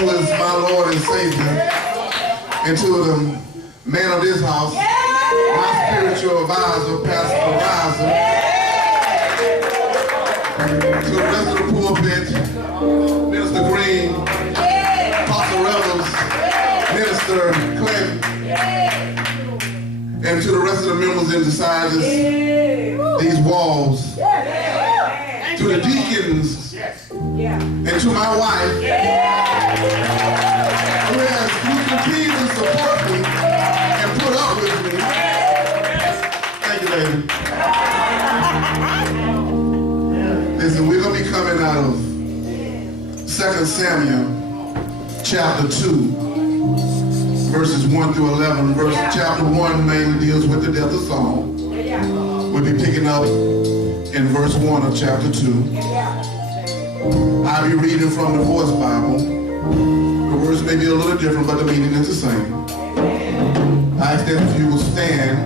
who is my Lord and Savior, and to the man of this house, my spiritual advisor, Pastor Riser, to the rest of the pulpit, Minister Green, Apostle Rebels, Minister Clinton, and to the rest of the members inside these walls, to the deacons, and to my wife, who continue to support me and put up with me. Thank you, baby. Listen, we're going to be coming out of 2 Samuel chapter 2, verses 1 through 11. Chapter 1 mainly deals with the death of Saul. We'll be picking up in verse 1 of chapter 2. I'll be reading from the Voice Bible. The words may be a little different, but the meaning is the same. I ask that if you will stand,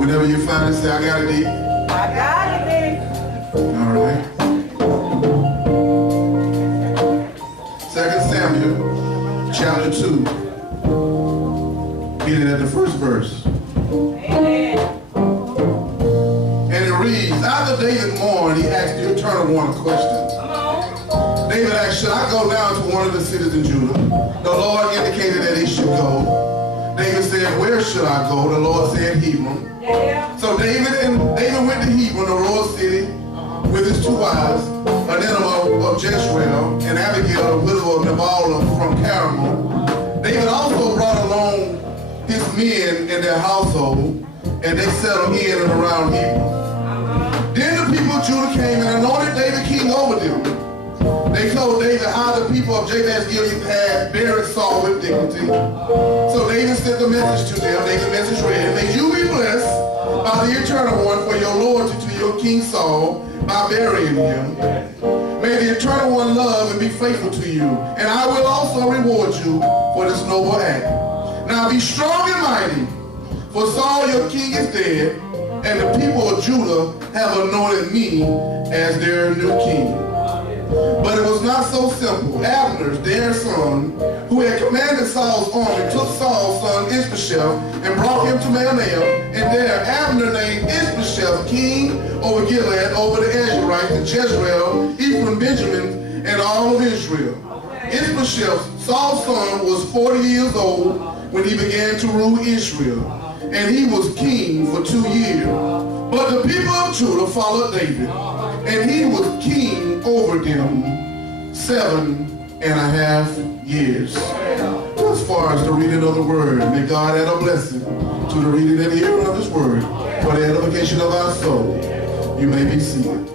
whenever you find it, say, I got it, D. I got it, D. All right. 2 Samuel chapter 2, beginning at the first verse. Amen. And it reads, after David mourned, he asked the Eternal One a question. David asked, should I go down to one of the cities in Judah? The Lord indicated that he should go. David said, where should I go? The Lord said, Hebron. So David went to Hebron, a royal city, with his two wives, Ahinoam of Jezreel, and Abigail, the widow of Nabal from Carmel. David also brought along his men and their household, and they settled in and around Hebron. Then the people of Judah came and anointed David king over them. They told David how the people of Jabesh Gilead had buried Saul with dignity. So David sent a message to them. David's message read, may you be blessed by the Eternal One for your loyalty to your king Saul by burying him. May the Eternal One love and be faithful to you, and I will also reward you for this noble act. Now be strong and mighty, for Saul your king is dead, and the people of Judah have anointed me as their new king. But it was not so simple. Abner, their son, who had commanded Saul's army, took Saul's son Ishbosheth and brought him to Mahanaim. And there Abner named Ishbosheth king over Gilead, over the Asherites, and Jezreel, Ephraim, Benjamin, and all of Israel. Ishbosheth, Saul's son, was 40 years old when he began to rule Israel, and he was king for 2 years. But the people of Judah followed David, and he was king over them 7.5 years. As far as the reading of the word, may God add a blessing to the reading and hearing of his word for the edification of our soul. You may be seated.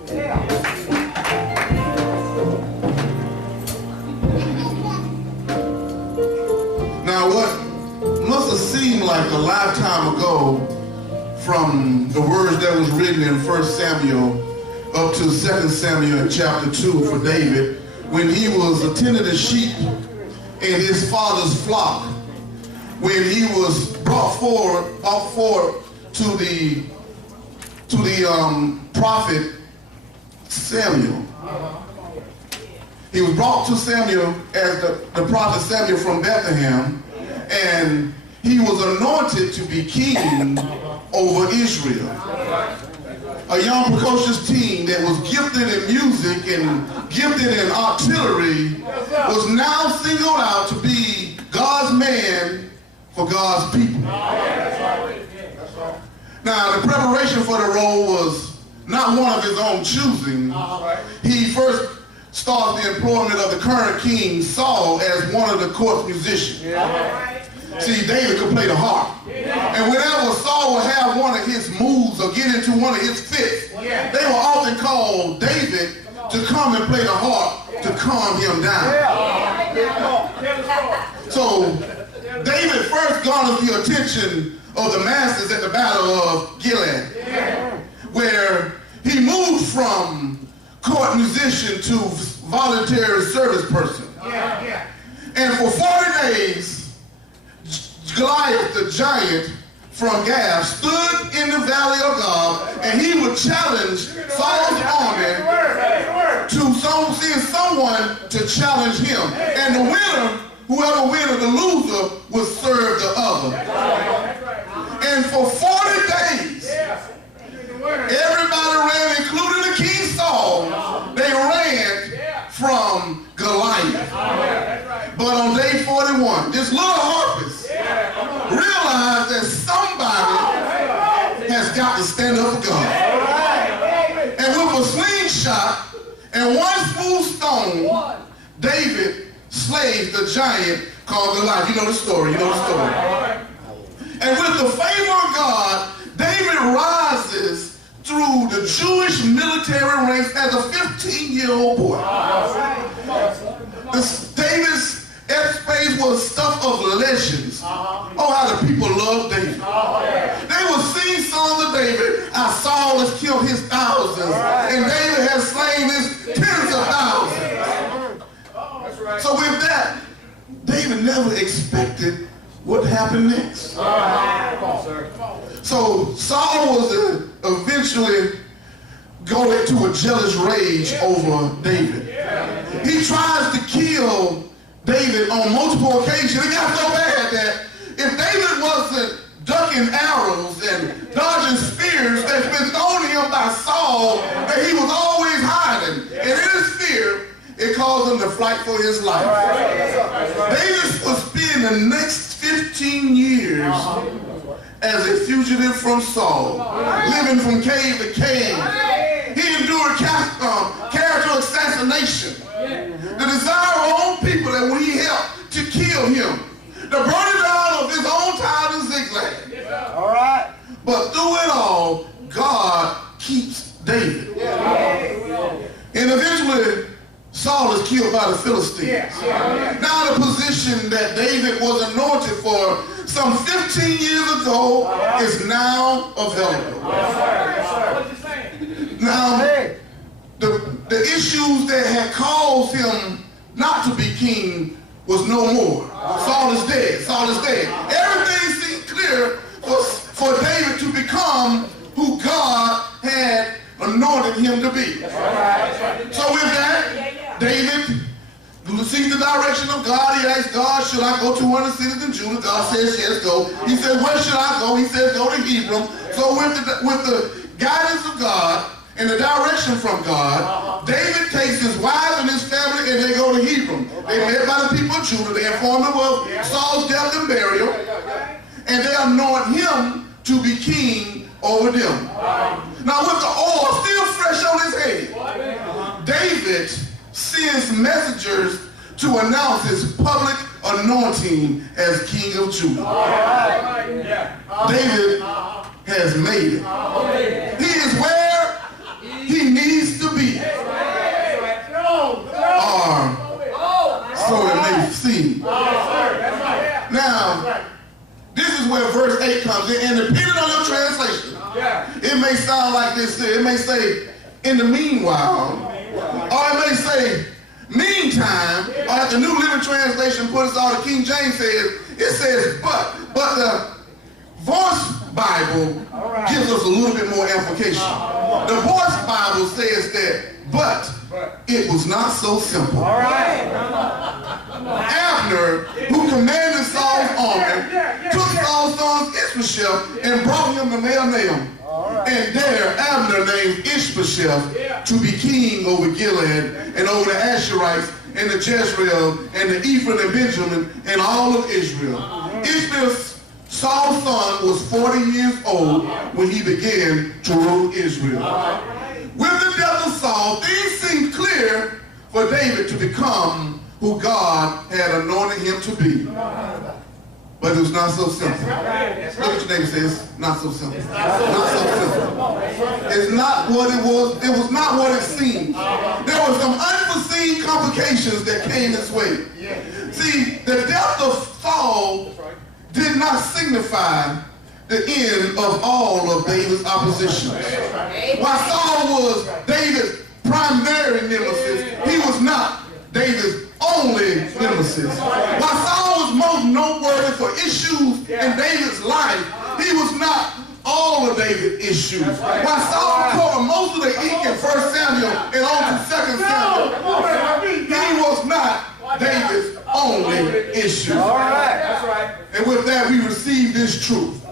Now, what must have seemed like a lifetime ago from the words that was written in 1 Samuel up to 2 Samuel chapter 2 for David, when he was attending the sheep in his father's flock, when he was brought forward to the prophet Samuel. He was brought to Samuel as the prophet Samuel from Bethlehem, and he was anointed to be king over Israel. A young precocious teen that was gifted in music and gifted in artillery was now singled out to be God's man for God's people. Now, the preparation for the role was not one of his own choosing. He first started the employment of the current king, Saul, as one of the court musicians. See, David could play the harp. And whenever Saul would have one of his moves or get into one of his fits, they will often call David to come and play the harp to calm him down. So David first garnered the attention of the masses at the Battle of Gilead, where he moved from court musician to voluntary service person. And for 40 days, Goliath, the giant from Gath, stood in the valley of God, and he would challenge Saul's army to some to challenge him. And the winner, whoever wins, the loser, will serve the other. And for 40 days, everybody ran, including the king Saul. They ran from Goliath. But on day 41, this little harpist realized that somebody has got to stand up for God. And with a slingshot and one smooth stone, David slays the giant called Goliath. You know the story. And with the favor of God, David rises through the Jewish military ranks as a 15-year-old boy. David's airspace was stuff of legends. Oh, how the people loved David. They would sing songs of David. How Saul has killed his thousands, and David has slain his tens of thousands. So with that, David never expected what happened next. So Saul was eventually go into a jealous rage over David. He tries to kill David on multiple occasions. It got so bad that if David wasn't ducking arrows and dodging spears that's been thrown at him by Saul, that he was always hiding. And in his fear, it caused him to fight for his life. David will spend the next 15 years as a fugitive from Saul, living from cave to cave. He endured character assassination, the desire of his own people that when he helped to kill him, the burning down of his own town in Ziklag. All right. But through it all, God keeps David. And eventually, Saul is killed by the Philistines. Now the position that David was anointed for some 15 years ago is now available. Now, the issues that had caused him not to be king was no more. Saul is dead. Saul is dead. Everything seemed clear for David to become who God had anointed him to be. So with that, David sees the direction of God. He asks God, should I go to one of the cities in Judah? God says, yes, go. He says, where should I go? He says, go to Hebron. So with the guidance of God and the direction from God, David takes his wife and his family and they go to Hebron. They met by the people of Judah. They inform them of Saul's death and burial. And they anoint him to be king over them. Now with the oil still fresh on his head, David sends messengers to announce his public anointing as king of Judah. David has made it. He is where he needs to be. Or so it may seem. Now, this is where verse 8 comes in, and depending on your translation, it may sound like this. It may say, in the meanwhile, or it may say, meantime, or if the New Living Translation puts all the King James says, it says, but the Voice Bible gives us a little bit more amplification. The Voice Bible says that, but it was not so simple. Abner, who commanded Saul's army, took Saul's son Ishbosheth and brought him to Mahanaim. And there Abner named Ishbosheth to be king over Gilead and over the Asherites and the Jezreel and the Ephraim and Benjamin and all of Israel. Ishbosheth, Saul's son, was 40 years old when he began to rule Israel. With the death of Saul, things seemed clear for David to become who God had anointed him to be. But it was not so simple. Look at your neighbor and say, it's not so simple. Not so simple. It's not what it was. It was not what it seemed. There were some unforeseen complications that came this way. See, the death of Saul did not signify the end of all of David's opposition. While Saul was David's primary nemesis, he was not David's only nemesis. While Saul was most noteworthy for issues in David's life, he was not all of David's issues. While Saul covered most of the ink in 1 Samuel and on to 2 Samuel, he was David's only issue. All right. That's right. And with that, we receive this truth.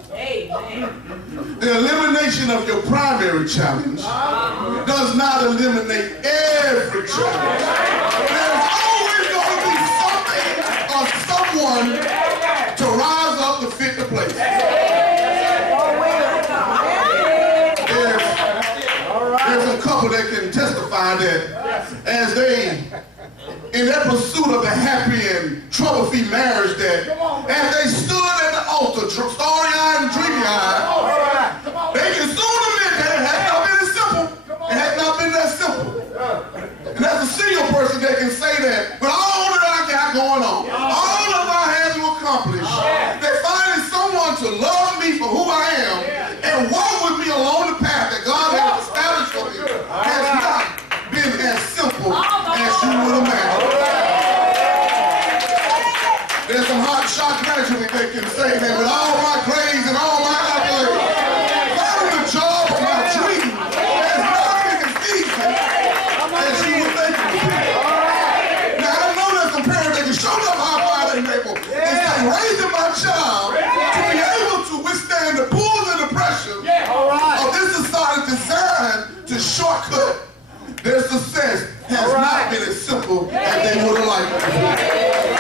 The elimination of your primary challenge does not eliminate every challenge. There's always going to be something or someone to rise up to fit the place. There's a couple that can testify that as they, in their pursuit of a happy and trouble-free marriage, that as they stood at the altar, starry-eyed and dreamy-eyed, they can soon admit that it has not been as simple. It has not been that simple. And as a single person that can say that, with all that I got going on, all of I had to accomplish, that finding someone to love me for who I am and walk with me along the path that God has established for me has not been as simple as you would imagine. There's some hot shot graduates that can say that with all my grades and all my accolades, finding the job of my dream has not been as easy as you would think it would be. Now I know there's some parents that can show them how far they're able. It's like raising my child to be able to withstand the pulls and the pressure of this society designed to shortcut their success has not been as simple as they would have liked it to be.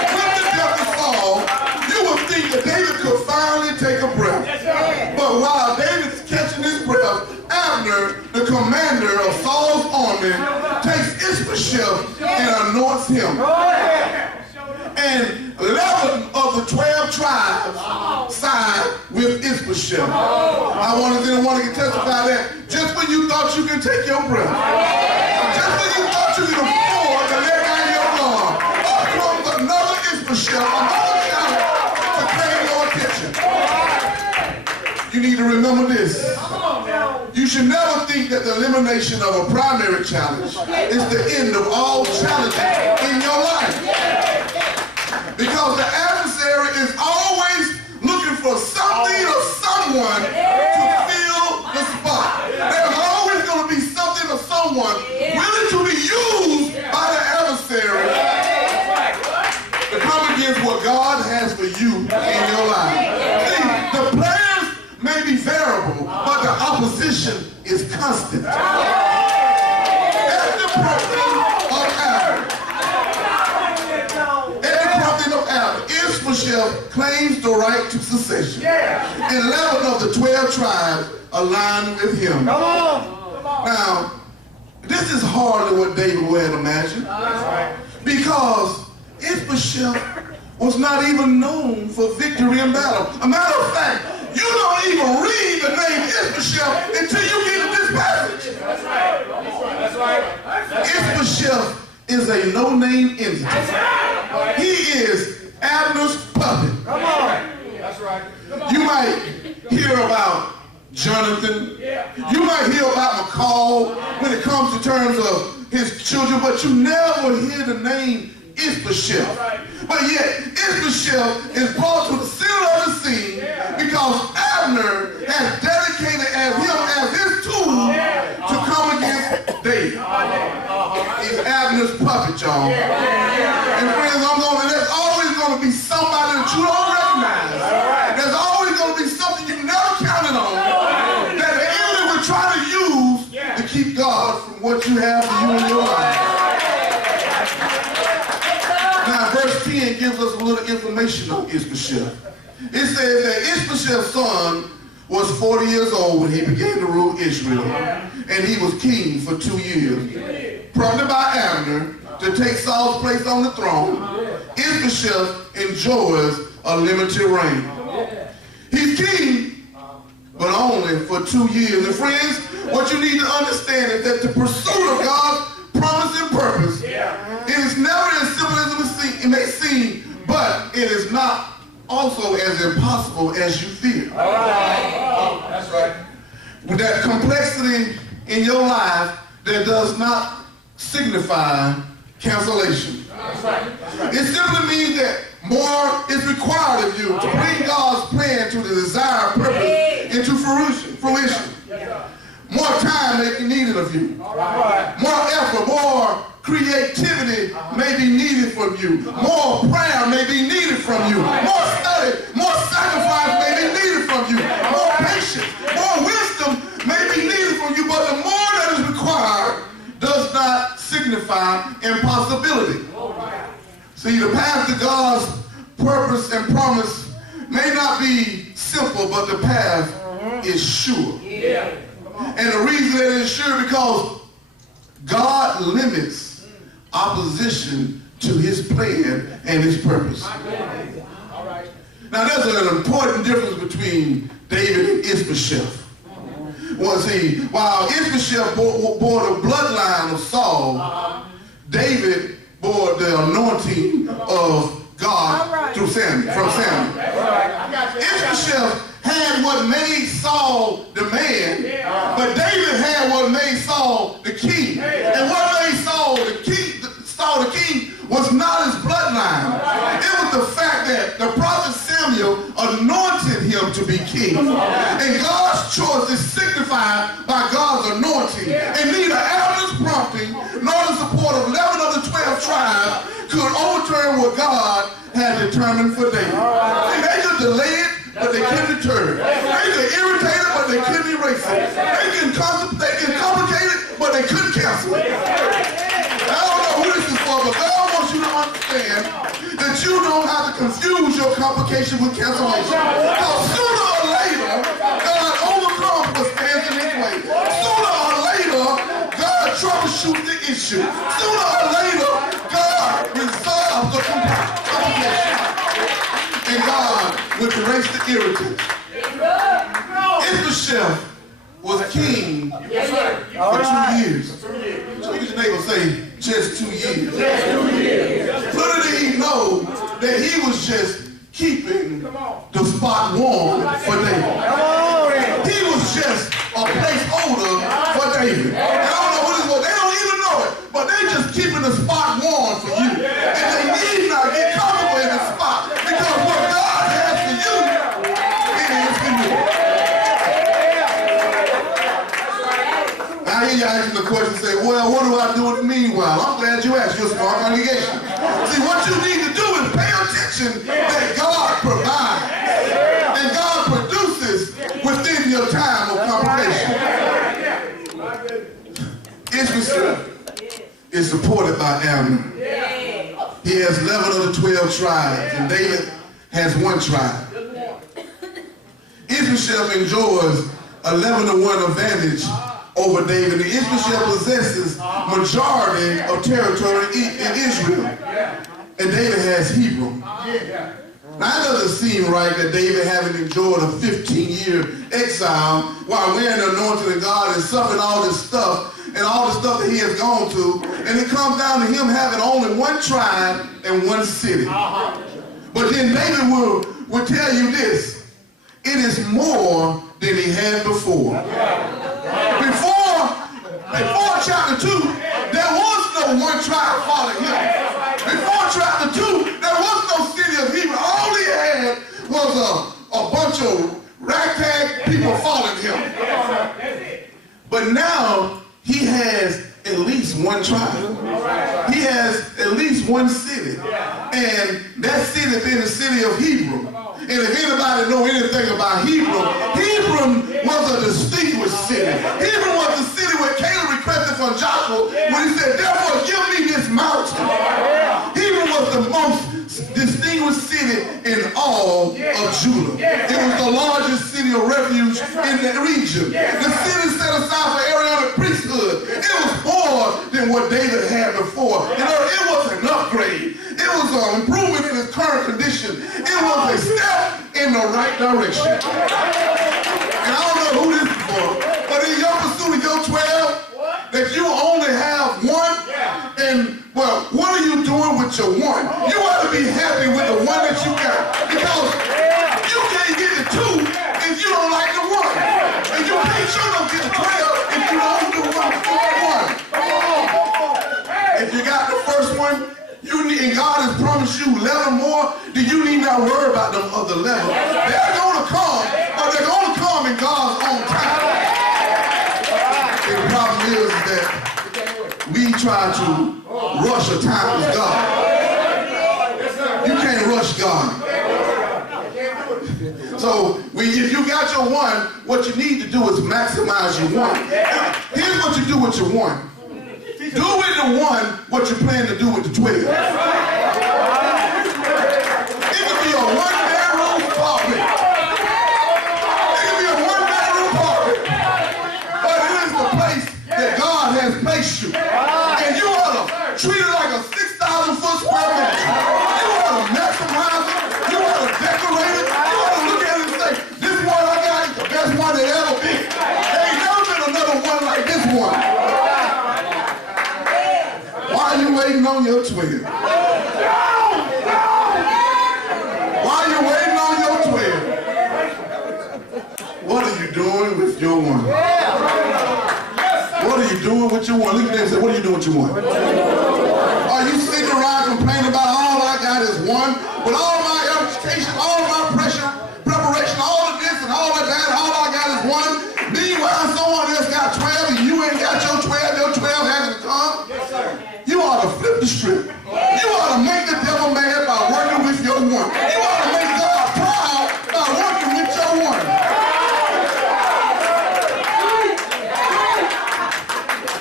When the devil fall, you would think that David could finally take a breath. But while David's catching his breath, Abner, the commander of Saul's army, takes Ishbosheth and anoints him. And 11 of the 12 tribes side with Ishbosheth. I want anyone to testify that just when you thought you could take your breath, just when you thought you could afford to let down your guard, up comes another Ishbosheth, another child to claim your attention. You need to remember this. You should never think that the elimination of a primary challenge is the end of all challenges in your life. Because the adversary is always looking for something or someone to fill the spot. There's always going to be something or someone willing to be used by the adversary to come against what God has for you in your life. See, the plans may be variable, but the opposition is constant. At the prompting of Abner, Ishbosheth claims the right to succession. And 11 of the 12 tribes align with him. Now, this is hardly what David would have imagined. Because Ishbosheth was not even known for victory in battle. A matter of fact, you don't even read the name Ishbosheth until you get to this passage. That's right. Ishbosheth is a no-name entity. He is Abner's puppet. Come on. That's right. You might hear about Jonathan. You might hear about McCall when it comes to terms of his children, but you never hear the name Ishbosheth. But yet, Ishbosheth is brought to the center of the scene because Abner has dedicated him as his tool to come against David. He's Abner's puppet, y'all. And friends, there's always going to be somebody that you don't recognize. There's always going to be something you never counted on that the enemy will try to use to keep God from what you have for you in your life. Now, verse 10 gives us a little information on Ishbosheth. It says that Ishbosheth's son was 40 years old when he began to rule Israel, and he was king for 2 years. Prompted by Abner to take Saul's place on the throne, Ishbosheth enjoys a limited reign. He's king, but only for 2 years. And friends, what you need to understand is that the pursuit of God's promise and purpose, it is never as simple as it may seem, but it is not also as impossible as you feel. All right. That's right. With that complexity in your life that does not signify cancellation. That's right. It simply means that more is required of you to bring God's plan to the desired purpose into fruition. More time may be needed of you. More effort, more creativity may be needed from you. More prayer may be needed from you. More study, more sacrifice may be needed from you. More patience, more wisdom may be needed from you. But the more that is required does not signify impossibility. See, the path to God's purpose and promise may not be simple, but the path is sure. And the reason that it is sure because God limits opposition to his plan and his purpose. Now there's an important difference between David and Ishbosheth. Well, see, while Ishbosheth bore the bloodline of Saul, David bore the anointing of God through Samuel, from Samuel. Ishbosheth had what made Saul the man, but David had what made Saul the king. And what made Saul the king was not his bloodline. It was the fact that the prophet Samuel anointed him to be king. And God's choice is signified by God's anointing. And neither Abner's prompting nor the support of 11 of the 12 tribes could overturn what God had determined for David. See, they could delay it, but they couldn't deter it. They could irritate it, but they couldn't erase it. They can complicate it, but they couldn't cancel it. I don't know who this is for, but God wants you to understand that you don't have to confuse your complication with cancellation. Because sooner or later, God overcomes what stands in his way. Sooner or later, God troubleshoots the issue. Sooner or later, God resolves the complication. And God would erase the irritants. Ishbosheth was king for 2 years. So look at your neighbor, say, just 2 years. Little did he know that he was just keeping the spot warm for David. He was just a placeholder for David. And I don't know what it was. They don't even know it, but they just keeping the spot warm for you. And they need not get comfortable in the spot because what God has for you, it is for you. I hear you asking the question, say, well, what do I do in the meanwhile? I'm glad you asked. You're a smart congregation. See, what you need to do is pay attention that God provides. And God produces within your time of complication. Ishbosheth is supported by Abner. He has 11 of the 12 tribes, and David has 1 tribe. Ishbosheth enjoys 11-to-1 advantage over David. And Ishbosheth possesses majority of territory in Israel. And David has Hebron. Now, it doesn't seem right that David, having enjoyed a 15-year exile while wearing the anointing of God and suffering all this stuff and all the stuff that he has gone to, and it comes down to him having only 1 tribe and 1 city. But then David will tell you this: it is more than he had before. Before chapter 2, there was no 1 tribe following him. Before chapter 2, there was no city of Hebron. All he had was a bunch of ragtag people following him. But now he has at least 1 tribe. He has at least 1 city. And that city being the city of Hebron. And if anybody know anything about Hebron, Hebron was a distinguished city. Hebron was the city where Caleb requested from Joshua when he said, therefore give me this mountain. Hebron was the most distinguished city in all of Judah. It was the largest city of refuge in that region. The city set aside for Aaronic priesthood. It was more than what David had before. You know, it was an upgrade. It was an improvement in his current condition. It was a step in the right direction. And I don't know who this is for, but in your pursuit of your 12, that you only have 1, and well, what are you doing with your 1? You ought to be happy with the 1 that you got, because you can't get the 2 if you don't like the 1. And you can't sure don't get the 12 if you don't do 1. If you got the first one, and God has promised you 11 more, then you need not worry about them other 11. They're going to come, but they're going to come in God's own time. And the problem is that we try to rush a time with God. You can't rush God. So if you got your one, what you need to do is maximize your one. Here's what you do with your one. Do with the one what you plan to do with the 12. It could be a one-bedroom apartment. It could be a one-bedroom apartment. But it is the place that God has placed you. And you ought to treat it like a 6,000-foot square meter. You ought to maximize it. You ought to decorate it. You ought to look at it and say, this one I got is the best one that ever been. There ain't never been another one like this one. Why are you waiting on your 12? Why are you waiting on your 12? What are you doing with your one? What are you doing with your one? Look at them and say, what are you doing with your one? Are you sitting around complaining about all I got is one? With all my education, all my pressure, preparation, all of this and all of that, all I got is one. Meanwhile, someone else got 12 and you ain't got your 12. Your 12 hasn't come. Yes, sir. You ought to flip the script. You ought to make the devil mad by working with your one. You ought to make God proud by working with your one.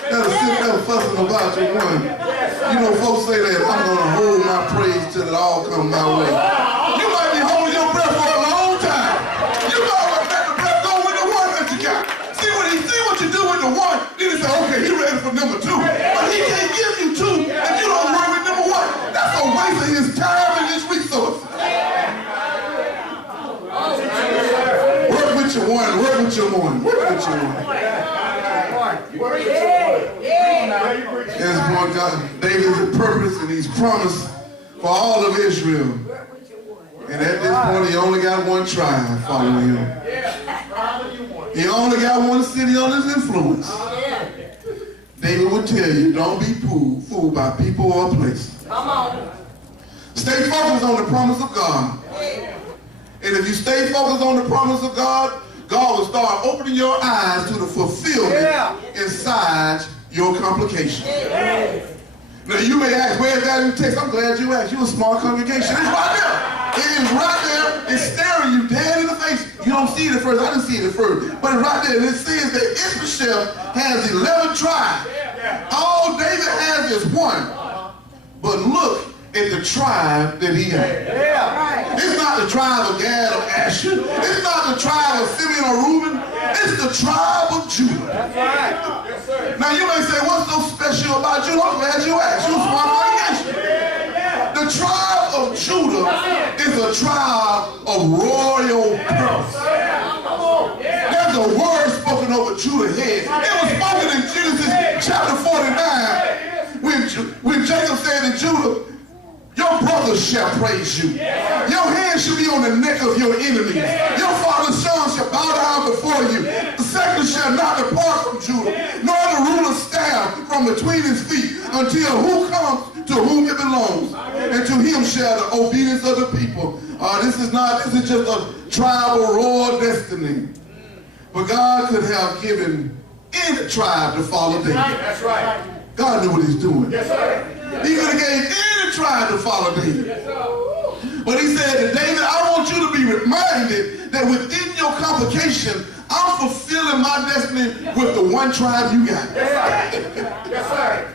Instead of sitting there fussing about your one. You know, folks say that I'm going to hold my praise till it all comes my way. You might be holding your breath for a long time. You might want to let the breath go with the one that you got. See what you do with the one, then he say, okay, he ready for number two. But he can't give you two if you don't work with number one. That's a waste of his time and his resources. Work with your one, work with your one, work with your one. Yes, boy, God, David has a purpose and he's promised for all of Israel. And at this point, he only got one tribe following him. He only got one city on his influence. David would tell you, don't be fooled by people or places. Stay focused on the promise of God. And if you stay focused on the promise of God, God will start opening your eyes to the fulfillment inside your complication. Now you may ask, where's that in the text? I'm glad you asked. You're a small congregation. It's right there. It is right there. It's staring you dead in the face. You don't see it at first. I didn't see it at first. But it's right there. And it says that Ishmael has 11 tribes. All David has is one. But look at the tribe that he has. It's not the tribe of Gad or Asher. It's not the tribe of Simeon or Reuben. It's the tribe of Judah. Now you may say, what's so special about Judah? I'm glad you asked. You're a smart congregation. The tribe of Judah is a tribe of royal purpose. There's a word spoken over Judah's head. It was spoken in Genesis chapter 49 when Jacob said to Judah, your brothers shall praise you. Your hand shall be on the neck of your enemies. Your father's son shall bow down before you. The scepter shall not depart from Judah, nor the ruler's staff from between his feet, until who comes to whom it belongs, and to him shall the obedience of the people. This is just a tribal royal destiny. But God could have given any tribe to follow David. That's right. God knew what he's doing. Yes, sir. He could have gave any tribe to follow David. Yes, sir. But he said to David, I want you to be reminded that within your complication, I'm fulfilling my destiny with the one tribe you got. Yes, sir. Yes, sir.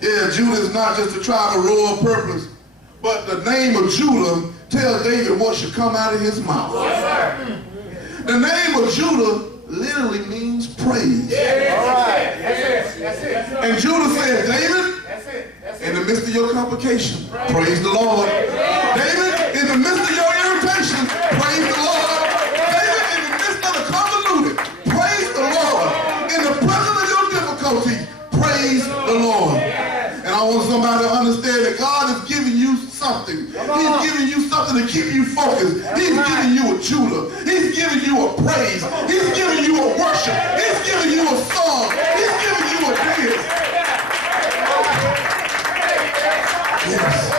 Yeah, Judah is not just a tribe of royal purpose, but the name of Judah tells David what should come out of his mouth. Yes, sir. The name of Judah literally means praise. Yes, all right. That's it. And Judah said, David, That's it. in the midst of your complication, praise the Lord. David, in the midst of your irritation, praise the Lord. David, in the midst of the convoluted, praise the Lord. In the presence of your difficulty, praise the Lord. And I want somebody to understand that God is giving you something. He's giving you something to keep you focused. He's giving you a Judah. He's giving you a praise. He's giving you a worship. He's giving you a song. He's giving you a dance. Yes.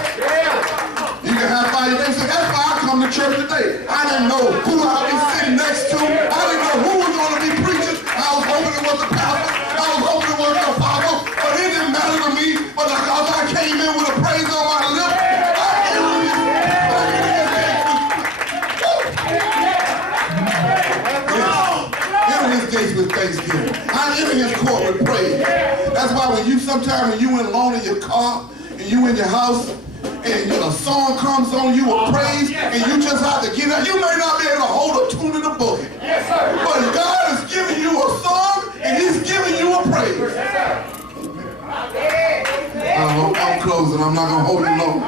You can have fire. They say, that's why I come to church today. I didn't know who I'd be sitting next to. I didn't know who was going to be preaching. I was hoping it was the pastor. I was hoping it was the apostle. But it didn't matter sometimes when you in alone in your car and you in your house and a song comes on you with praise and you just have to get out. You may not be able to hold a tune in the book. Yes, sir. But God is giving you a song and he's giving you a praise. Yes, sir. I'm closing. I'm not going to hold you long.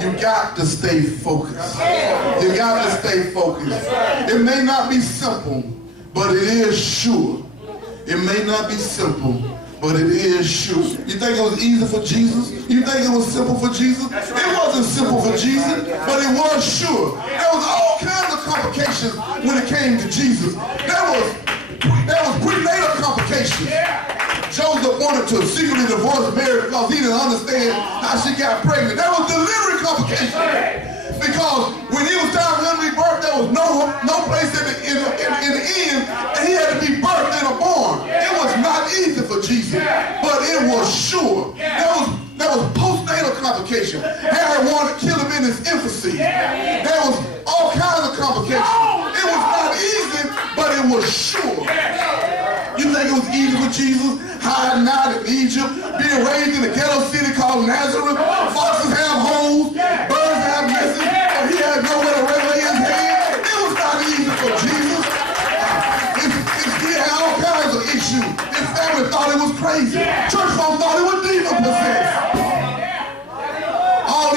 You got to stay focused. You got to stay focused. It may not be simple, but it is sure. It may not be simple, but it is sure. You think it was easy for Jesus? You think it was simple for Jesus? It wasn't simple for Jesus, but it was sure. There was all kinds of complications when it came to Jesus. There was prenatal complications. Joseph wanted to secretly divorce Mary because he didn't understand how she got pregnant. There was delivery complications. Because when he was time for him to be birthed, there was no place in the end, and he had to be birthed and born. It was not easy for Jesus, but it was sure. There was postnatal complication. Herod wanted to kill him in his infancy. There was all kinds of complications. It was not easy, but it was sure. You think it was easy for Jesus hiding out in Egypt, being raised in a ghetto city called Nazareth? Foxes have holes, birds have nests, and he had nowhere to lay his head. It was not easy for Jesus. He had all kinds of issues. His family thought it was crazy. Church folks thought it was demon possessed. All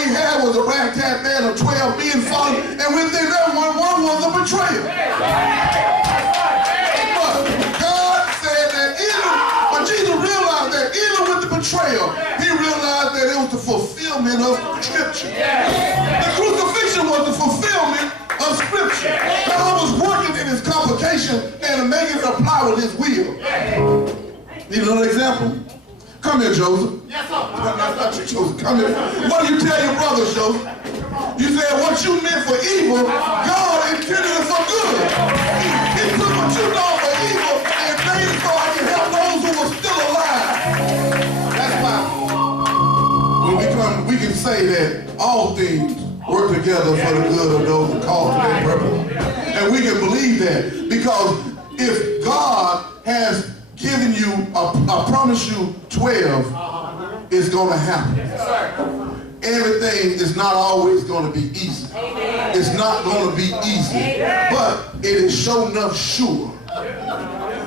he had was a ragtag man of 12 being followed, and within that one was a betrayer. Jesus realized that even with the betrayal, he realized that it was the fulfillment of Scripture. The crucifixion was the fulfillment of Scripture. God was working in his complication and making it apply with his will. Need another example? Come here, Joseph. Yes, sir. That's not you, Joseph. Come here. What do you tell your brothers, Joseph? You said what you meant for evil, God intended it for good. He took what you thought for evil and made it so I can help those who are still alive. That's why when we can say that all things work together for the good of those who call to their purpose. And we can believe that because if God has given you, I promise you 12, it's going to happen. Everything is not always going to be easy. It's not going to be easy, but it is sure enough sure.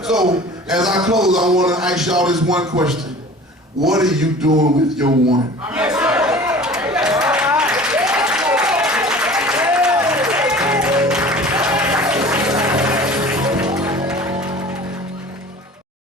So as I close, I want to ask y'all this one question. What are you doing with your one?